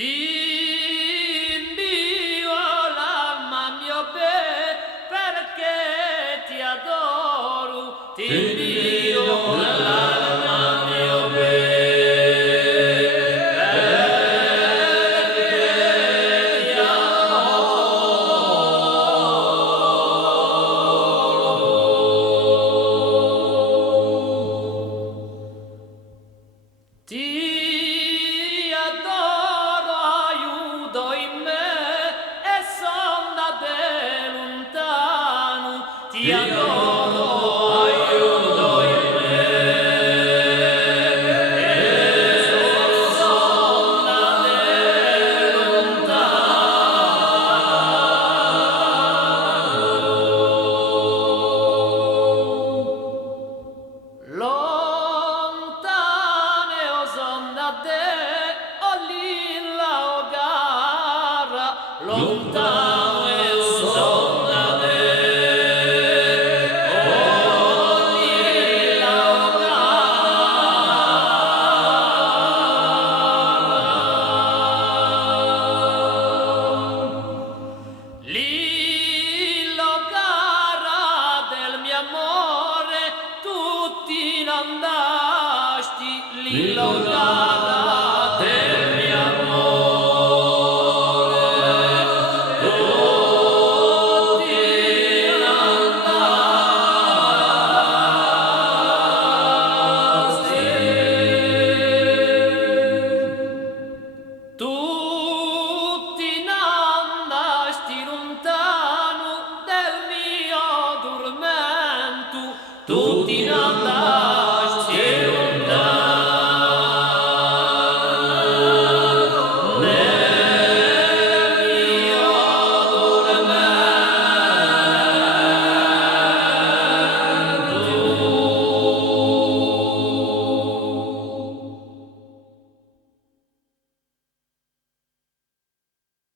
Ti invio l'alma mio bene perché ti adoro. Ti invio l'alma mio bene perché ti adoro. Ti adoro, aiuto in me e son da te lontano. Ti adoro, aiuto in me e son da te lontano. Lontane o son da te, o lilla o gara, lontane o son da te, o lilla o gara. Lilla o gara del mio amore, tutti andasti, lilla o gara del mio amore, tutti andasti. Tutti andasti lontano del mio addormento, tutti andasti.